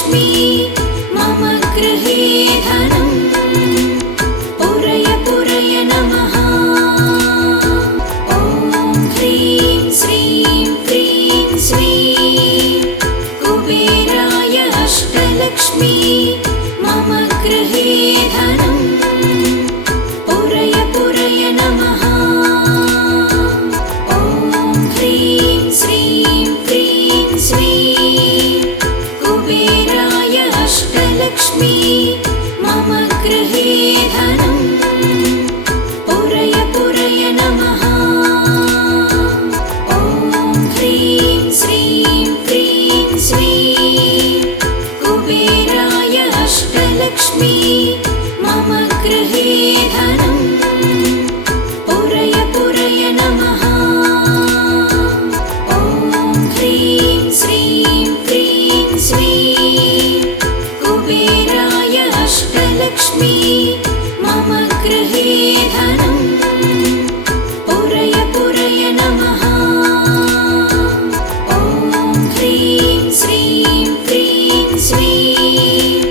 अष्टलक्ष्मी मम गृहे धनम् पूरय पूरय नमः। ॐ ह्रीं श्रीं क्रीं श्रीं कुबेराय अष्टलक्ष्मी मम गृहे धनम् पूरय पूरय नमः। ॐ ह्रीं श्रीं क्रीं श्रीं कुबेराय अष्टलक्ष्मी मम गृहे धनम् पूरय पूरय नमः। ॐ ह्रीं श्रीं क्रीं श्रीं कुबेराय अष्टलक्ष्मी मम गृहे धनम् पूरय पूरय नमः। ॐ ह्रीं श्रीं क्रीं श्रीं कुबेराय अष्टलक्ष्मी मम गृहे धनम् पूरय पूरय नमः। ॐ ह्रीं श्रीं क्रीं श्रीं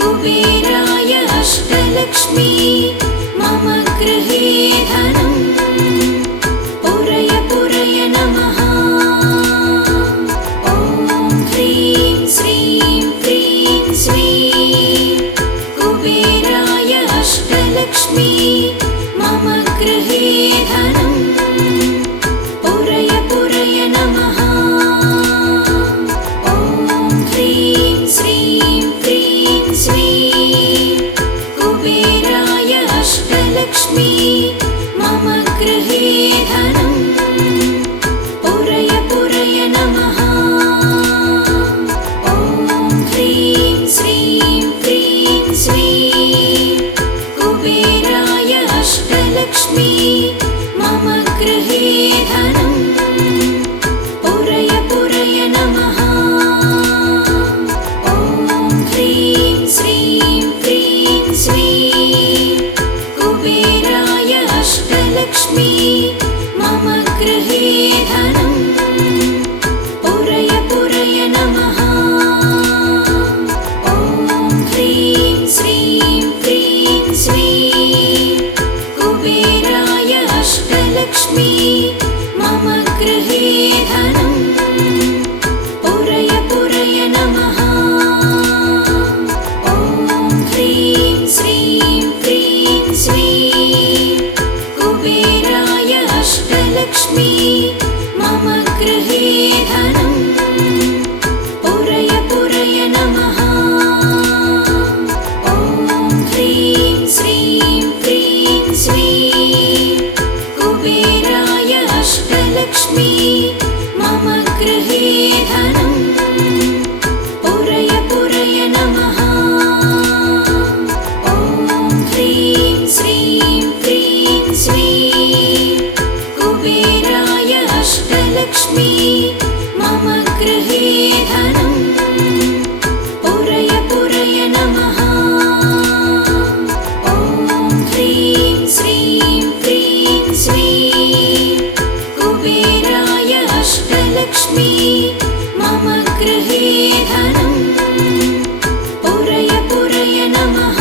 कुबेराय अष्टलक्ष्मी मम गृहे धनम् पूरय पूरय नमः। ॐ ह्रीं श्रीं क्रीं श्रीं कुबेराय अष्टलक्ष्मी मम गृहे धनम् पूरय पूरय नमः। ॐ ह्रीं श्रीं क्रीं श्रीं कुबेराय अष्टलक्ष्मी मम गृहे धनम् पूरय पूरय नमः। ॐ ह्रीं श्रीं क्रीं श्रीं कुबेराय अष्टलक्ष्मी मम गृहे धनम् पूरय पूरय नमः। ॐ ह्रीं श्रीं क्रीं श्रीं कुबेराय अष्टलक्ष्मी मम गृहे धनम् पूरय पूरय नमः। ॐ ह्रीं श्रीं क्रीं श्रीं कुबेराय अष्टलक्ष्मी मम गृहे धनम् पूरय पूरय नमः। ॐ ह्रीं श्रीं क्रीं श्रीं कुबेराय अष्टलक्ष्मी मम गृहे धनम् पूरय पूरय नमः। ॐ ह्रीं श्रीं क्रीं श्रीं कुबेराय अष्टलक्ष्मी मम गृहे धनम् पूरय पूरय नमः। ॐ ह्रीं श्रीं क्रीं श्रीं कुबेराय अष्टलक्ष्मी मम गृहे धनम् पूरय पूरय नमः। ॐ ह्रीं श्रीं क्रीं श्रीं कुबेराय अष्टलक्ष्मी मम गृहे धनम् पूरय पूरय नमः।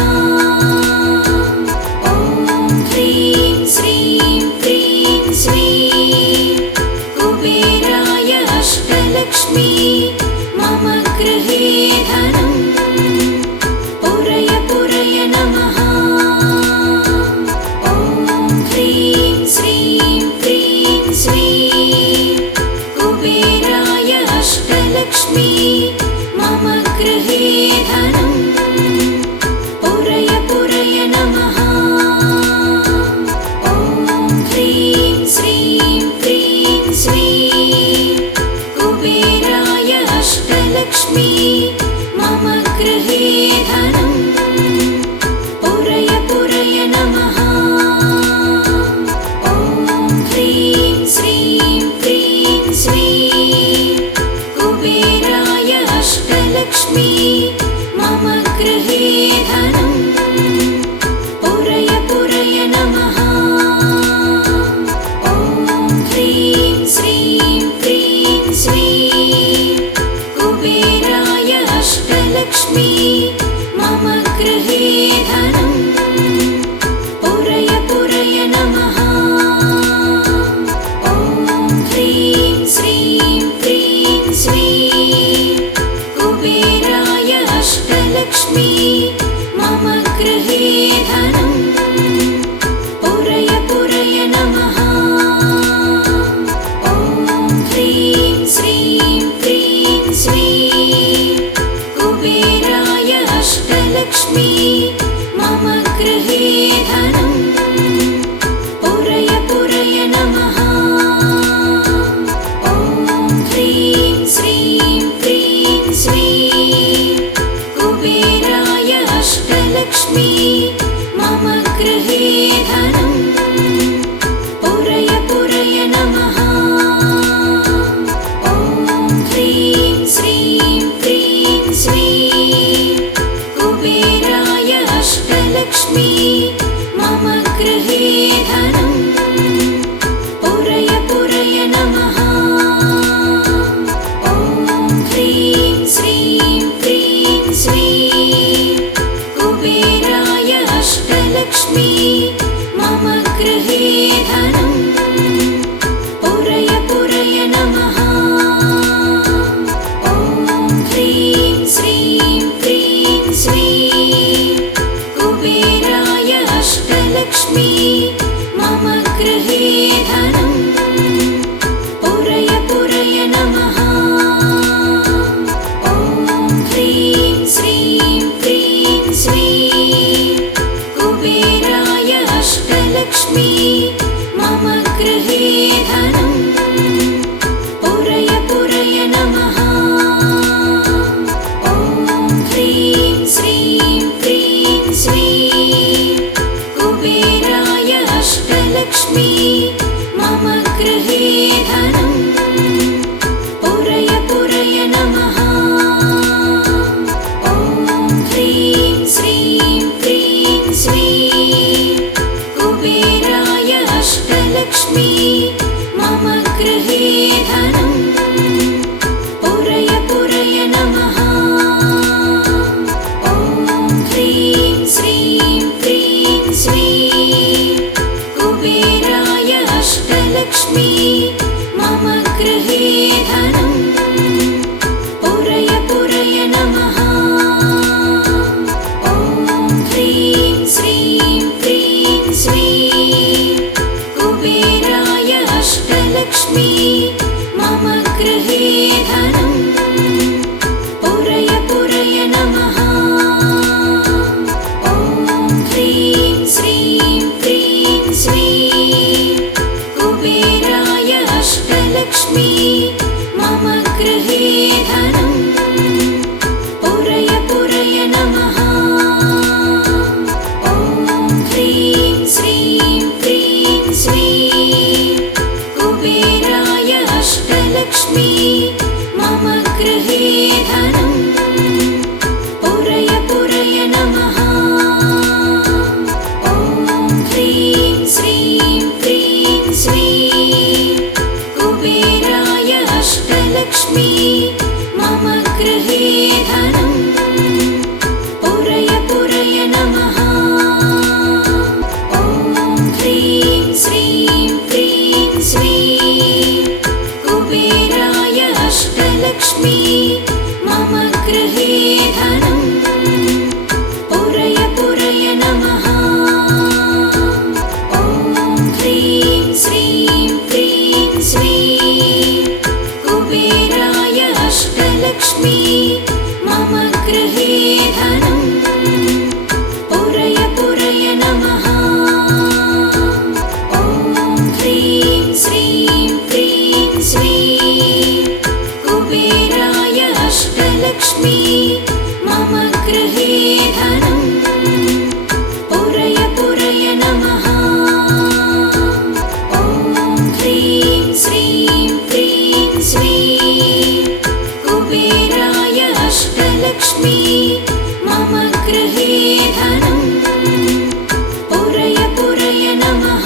ॐ ह्रीं श्रीं क्रीं श्रीं कुबेराय अष्टलक्ष्मी मम गृहे धनम् पूरय पूरय नमः। ॐ ह्रीं श्रीं क्रीं श्रीं कुबेराय अष्टलक्ष्मी मम गृहे धनम् पूरय पूरय नमः। ॐ ह्रीं श्रीं क्रीं श्रीं कुबेराय अष्टलक्ष्मी मम गृहे धनम् पूरय पूरय नमः। ॐ ह्रीं श्रीं क्रीं श्रीं कुबेराय अष्टलक्ष्मी मम गृहे धनम् पूरय पूरय नमः। ॐ ह्रीं श्रीं क्रीं श्रीं कुबेराय अष्टलक्ष्मी मम गृहे धनम् पुरय पुरय नमः। ॐ ह्रीं श्रीं क्रीं श्रीं कुबेराय अष्टलक्ष्मी मम गृहे धनम् पुरय पुरय नमः। ॐ ह्रीं श्रीं क्रीं श्रीं कुबेराय अष्टलक्ष्मी मम गृहे धनम् पुरय पुरय नमः। ॐ ह्रीं श्रीं क्रीं श्रीं कुबेराय अष्टलक्ष्मी मम गृहे धनम् पुरय पुरय नमः। ॐ ह्रीं श्रीं क्रीं श्रीं कुबेराय अष्टलक्ष्मी मम गृहे धनम् पुरय पुरय नमः। ॐ ह्रीं श्रीं क्रीं श्रीं कुबेराय अष्टलक्ष्मी मम गृहे धनम् पुरय पुरय नमः। ॐ ह्रीं श्रीं क्रीं श्रीं कुबेराय अष्टलक्ष्मी मम गृहे धनम् पुरय पुरय नमः। ॐ ह्रीं श्रीं क्रीं श्रीं कुबेराय अष्टलक्ष्मी मम गृहे धनम् पुरय पुरय नमः। ॐ ह्रीं श्रीं क्रीं श्रीं कुबेराय अष्टलक्ष्मी मम गृहे धनम् पुरय पुरय नमः। ॐ ह्रीं श्रीं क्रीं श्रीं कुबेराय अष्टलक्ष्मी मम गृहे धनम् पुरय पुरय नमः। ॐ ह्रीं श्रीं क्रीं श्रीं कुबेराय अष्टलक्ष्मी मम गृहे धनम् पुरय पुरय नमः।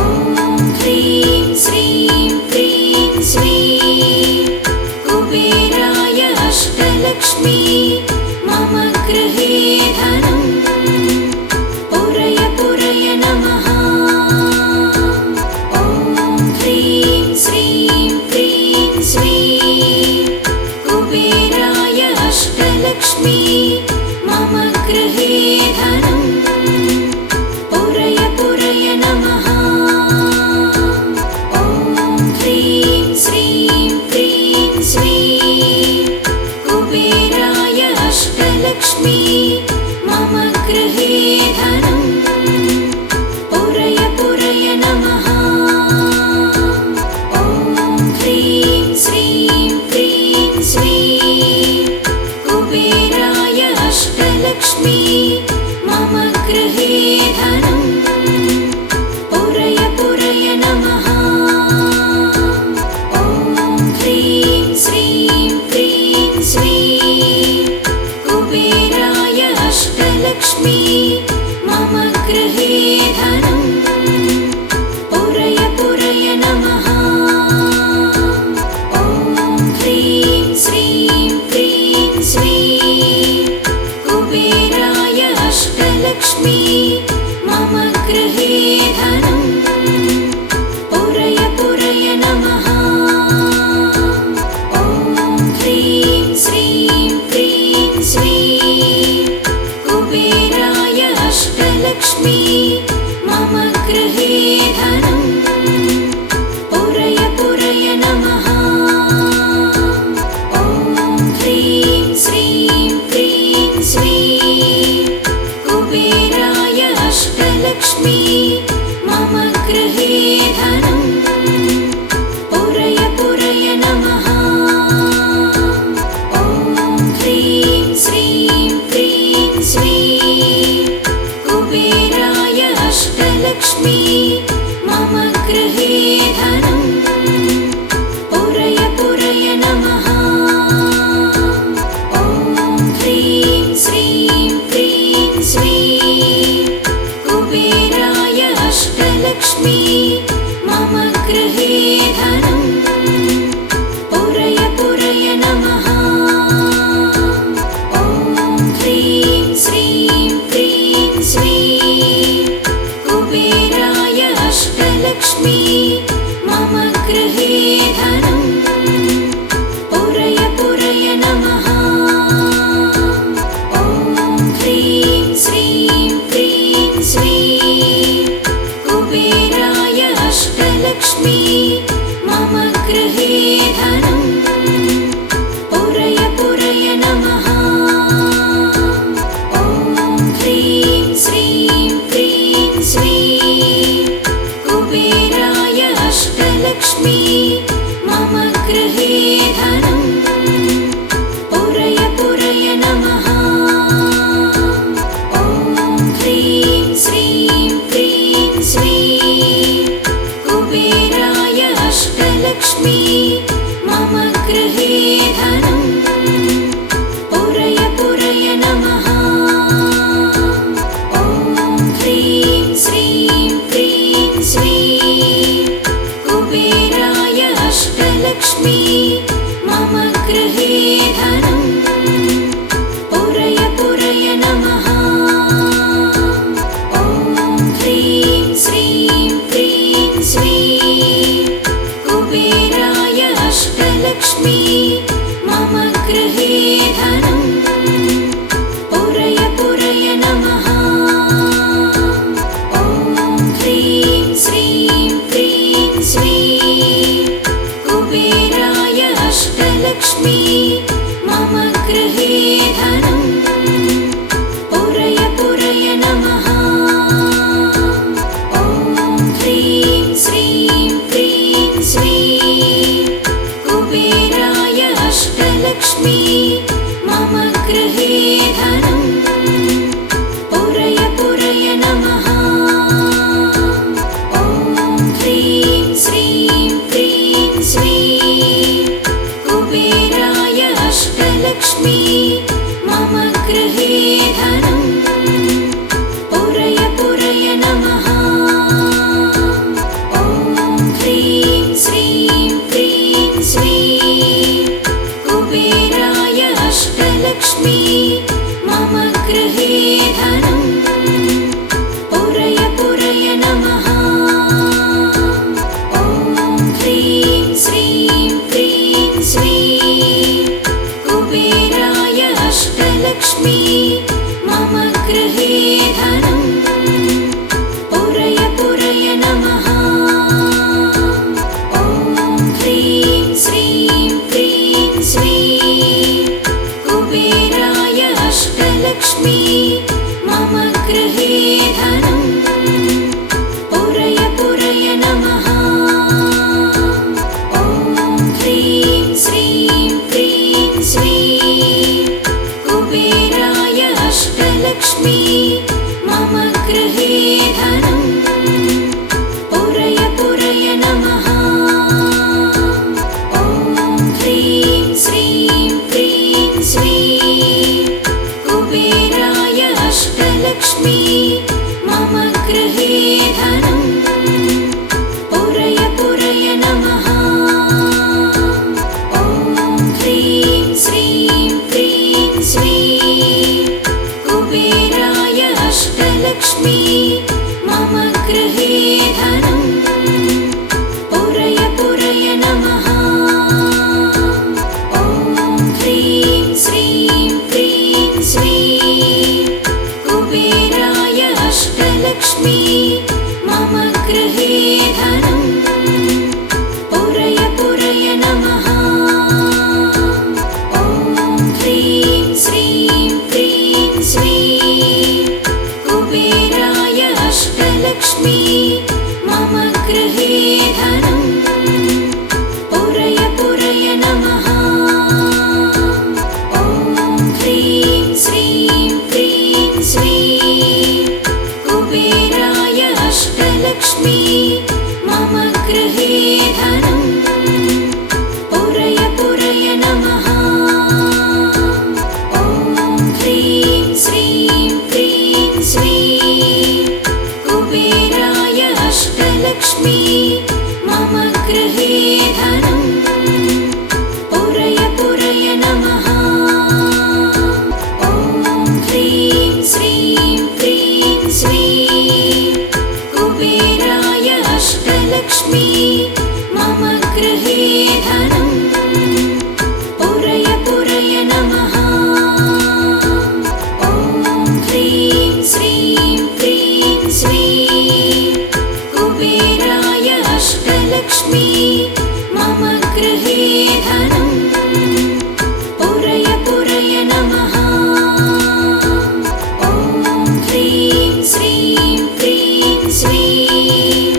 ॐ ह्रीं श्रीं क्रीं श्रीं कुबेराय अष्टलक्ष्मी मम गृहे धनम् पुरय पुरय नमः। ॐ ह्रीं श्रीं क्रीं श्रीं कुबेराय अष्टलक्ष्मी मम गृहे धनम् पुरय पुरय नमः। ॐ ह्रीं श्रीं क्रीं श्रीं कुबेराय अष्टलक्ष्मी मम गृहे धनम् पुरय पुरय नमः। ॐ ह्रीं श्रीं क्रीं श्रीं कुबेराय अष्टलक्ष्मी मम गृहे धनम् पुरय पुरय नमः। ॐ ह्रीं श्रीं क्रीं श्रीं कुबेराय अष्टलक्ष्मी मम गृहे धनम् पुरय पुरय नमः। ॐ ह्रीं श्रीं क्रीं श्रीं कुबेराय अष्टलक्ष्मी मम गृहे धनम् पुरय पुरय नमः। ॐ ह्रीं श्रीं क्रीं श्रीं कुबेराय अष्टलक्ष्मी मम गृहे धनम् पुरय पुरय नमः। ॐ ह्रीं श्रीं क्रीं श्रीं कुबेराय अष्टलक्ष्मी मम अष्टलक्ष्मी मम गृहे धनं पुरय पुरय नमः। ॐ ह्रीं श्रीं क्रीं श्रीं कुबेराय अष्टलक्ष्मी मम गृहे धनं पुरय पुरय नमः। ॐ ह्रीं श्रीं क्रीं श्रीं कुबेराय अष्टलक्ष्मी मम गृहे धनं पुरय पुरय नमः। ॐ ह्रीं श्रीं क्रीं श्रीं कुबेराय अष्टलक्ष्मी मम गृहे धनं पुरय पुरय नमः। ॐ ह्रीं श्रीं क्रीं श्रीं कुबेराय अष्टलक्ष्मी मम गृहे धनं पुरय पुरय नमः। ॐ ह्रीं श्रीं क्रीं श्रीं कुबेराय अष्टलक्ष्मी मम गृहे धनं पुरय पुरय नमः। ॐ ह्रीं श्रीं क्रीं श्रीं कुबेराय अष्टलक्ष्मी मम गृहे धनं पुरय पुरय नमः। ॐ ह्रीं श्रीं क्रीं श्रीं कुबेराय अष्टलक्ष्मी मम गृहे धनं पुरय पुरय नमः। ॐ ह्रीं श्रीं क्रीं श्रीं कुबेराय अष्टलक्ष्मी मम गृहे धनं पुरय पुरय नमः। ॐ ह्रीं श्रीं क्रीं श्रीं कुबेराय अष्टलक्ष्मी मम गृहे धनं पुरय पुरय नमः। ॐ ह्रीं श्रीं क्रीं श्रीं कुबेराय अष्टलक्ष्मी मम गृहे धनं पुरय पुरय नमः। ॐ ह्रीं श्रीं क्रीं श्रीं कुबेराय अष्टलक्ष्मी मम गृहे धनं पुरय पुरय नमः। ॐ ह्रीं श्रीं क्रीं श्रीं कुबेराय अष्टलक्ष्मी मम गृहे धनं पुरय पुरय नमः। ॐ ह्रीं श्रीं क्रीं श्रीं कुबेराय अष्टलक्ष्मी मम गृहे धनं पुरय पुरय नमः। ॐ ह्रीं श्रीं क्रीं श्रीं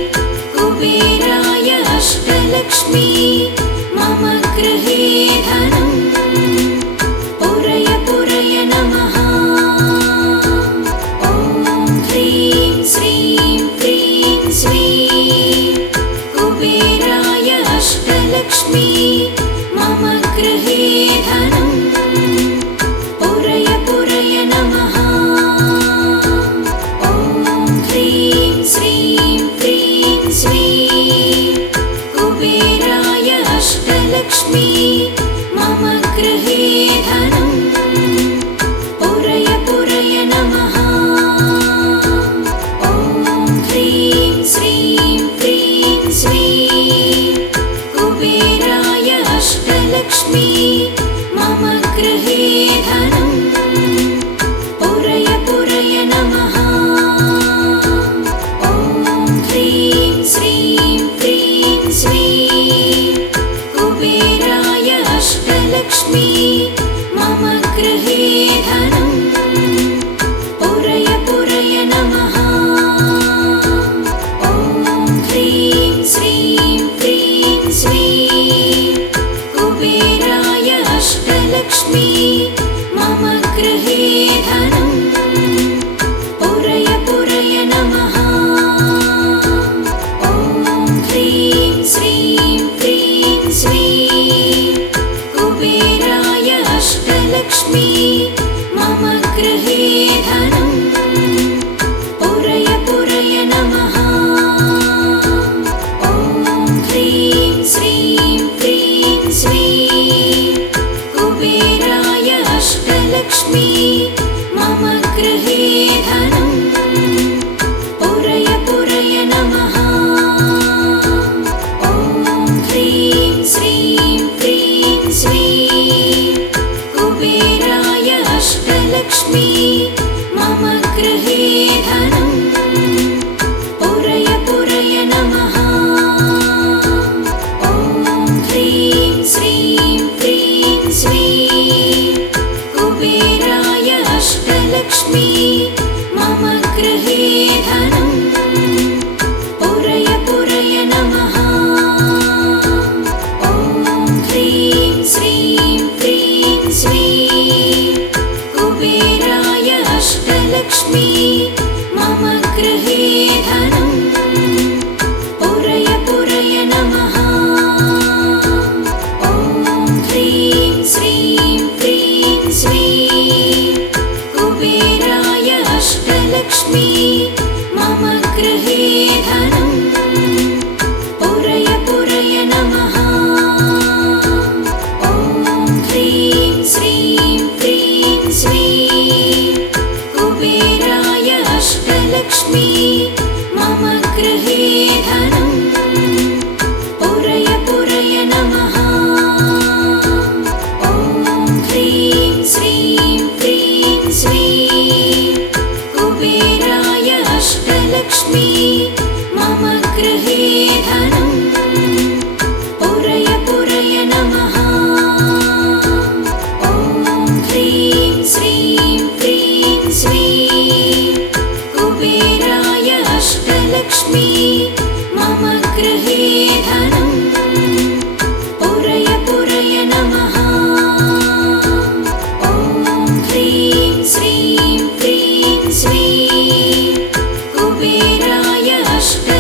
कुबेराय अष्टलक्ष्मी मम गृहे धनं पुरय पुरय नमः। ॐ ह्रीं श्रीं क्रीं श्रीं कुबेराय अष्टलक्ष्मी मम गृहे धनं पुरय पुरय नमः। ॐ ह्रीं श्रीं क्रीं श्रीं कुबेराय अष्टलक्ष्मी मम गृहे धनं पुरय पुरय नमः। ॐ ह्रीं श्रीं क्रीं श्रीं कुबेराय अष्टलक्ष्मी मम गृहे धनं पुरय पुरय नमः। ॐ ह्रीं श्रीं क्रीं श्रीं कुबेराय अष्टलक्ष्मी मम गृहे धनं पुरय पुरय नमः। ॐ ह्रीं श्रीं क्रीं श्रीं कुबेराय अष्टलक्ष्मी मम गृहे धनं पुरय पुरय नमः। ॐ ह्रीं श्रीं क्रीं श्रीं कुबेराय अष्टलक्ष्मी मम गृहे धनं पुरय पुरय नमः। ॐ ह्रीं श्रीं क्रीं श्रीं कुबेराय अष्टलक्ष्मी मम गृहे धनं पुरय पुरय नमः। ॐ ह्रीं श्रीं क्रीं श्रीं कुबेराय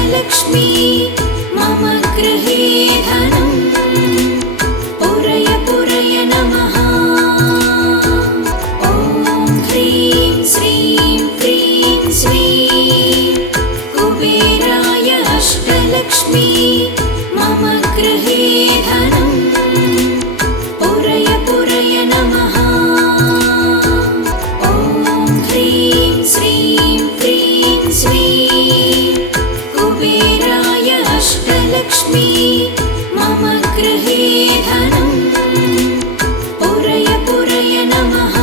अष्टलक्ष्मी मम गृहे धनं पुरय पुरय नमः। ॐ ह्रीं श्रीं क्रीं श्रीं कुबेराय अष्टलक्ष्मी मम गृहे धनं पुरय पुरय नमः। ॐ ह्रीं श्रीं क्रीं श्रीं कुबेराय अष्टलक्ष्मी मम गृहे धनं पुरय पुरय नमः।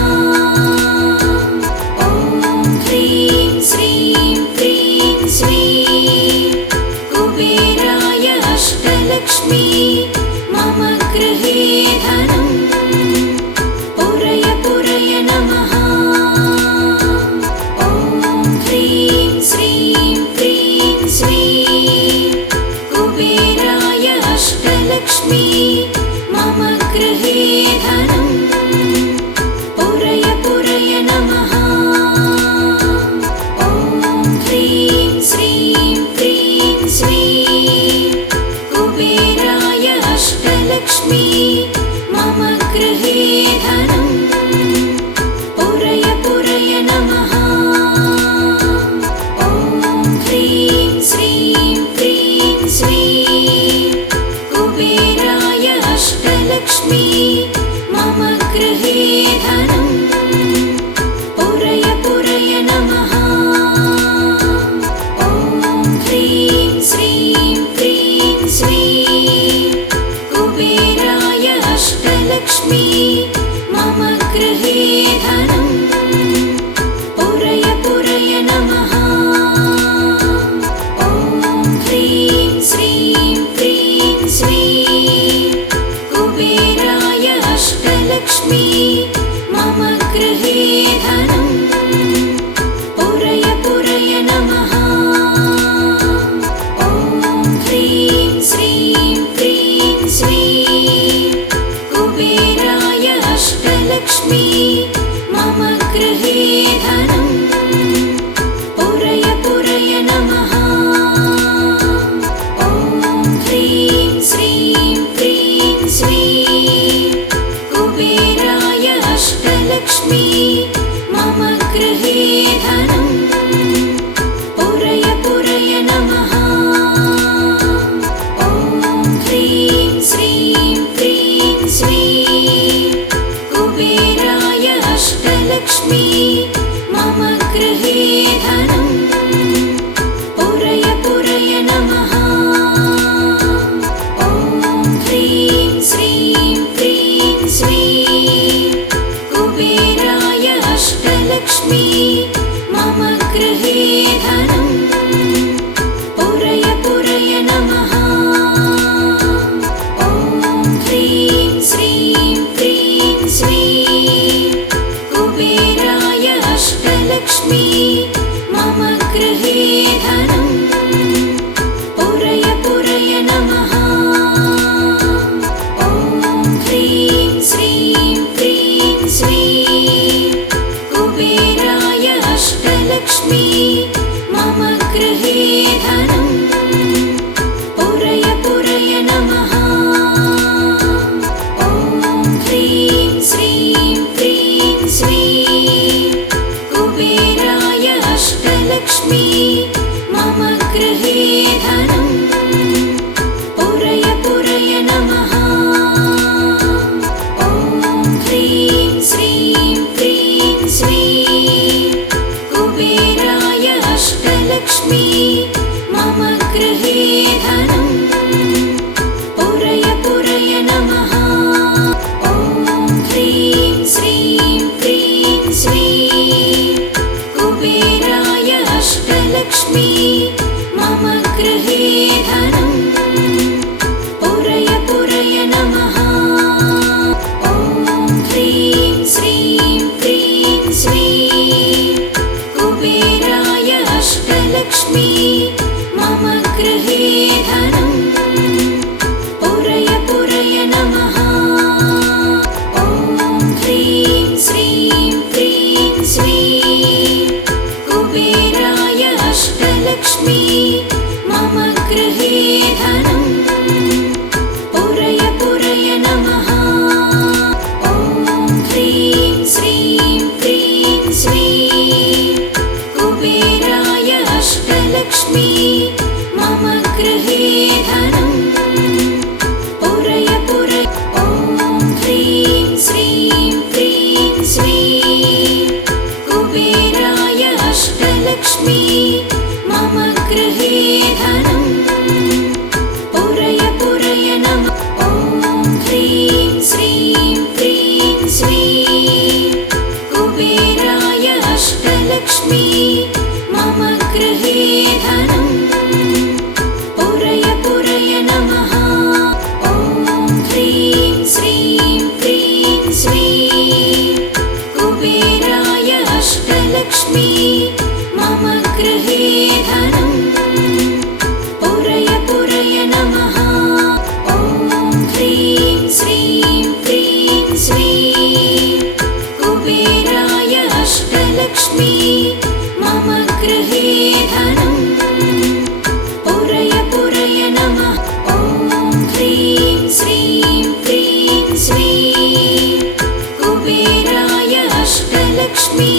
ॐ ह्रीं श्रीं क्रीं श्रीं कुबेराय अष्टलक्ष्मी मम गृहे धनं पुरय पुरय नमः। ॐ ह्रीं श्रीं क्रीं श्रीं कुबेराय अष्टलक्ष्मी मम गृहे धनं पुरय पुरय नमः। ॐ ह्रीं श्रीं क्रीं श्रीं कुबेराय अष्टलक्ष्मी मम गृहे धनं पुरय पुरय नमः। ॐ ह्रीं श्रीं क्रीं श्रीं कुबेराय अष्टलक्ष्मी मम गृहे धनं पुरय पुरय नमः। ॐ ह्रीं श्रीं क्रीं श्रीं कुबेराय अष्टलक्ष्मी मम गृहे धनं पुरय पुरय नमः। ॐ ह्रीं श्रीं क्रीं श्रीं कुबेराय अष्टलक्ष्मी मम गृहे धनं पुरय पुरय नमः। ॐ ह्रीं श्रीं क्रीं श्रीं कुबेराय अष्टलक्ष्मी मम गृहे धनं पुरय पुरय नमः। ॐ ह्रीं श्रीं क्रीं श्रीं कुबेराय अष्टलक्ष्मी मम गृहे धनं पुरय पुरय नमः। ॐ ह्रीं श्रीं क्रीं श्रीं कुबेराय अष्टलक्ष्मी मम गृहे धनं पुरय पुरय नमः। ॐ ह्रीं श्रीं क्रीं श्रीं कुबेराय अष्टलक्ष्मी मम गृहे धनं पुरय पुरय नमः। ॐ ह्रीं श्रीं क्रीं श्रीं कुबेराय गृहे धनम् पुरय पुरय ॐ ह्रीं श्रीं क्रीं श्रीं कुबेराय अष्टलक्ष्मी मम गृहे धनम् पुरय पुरय नमः ॐ ह्रीं श्रीं क्रीं श्रीं कुबेराय अष्टलक्ष्मी मम गृहे धनम् पुरय पुरय नमः ॐ ह्रीं श्रीं क्रीं श्रीं कुबेराय अष्टलक्ष्मी मम गृहे धनम् पुरय पुरय नमः ॐ ह्रीं श्रीं क्रीं श्रीं कुबेराय अष्टलक्ष्मी मम गृहे धनम् पुरय पुरय नमः ॐ ह्रीं श्रीं क्रीं श्रीं कुबेराय अष्टलक्ष्मी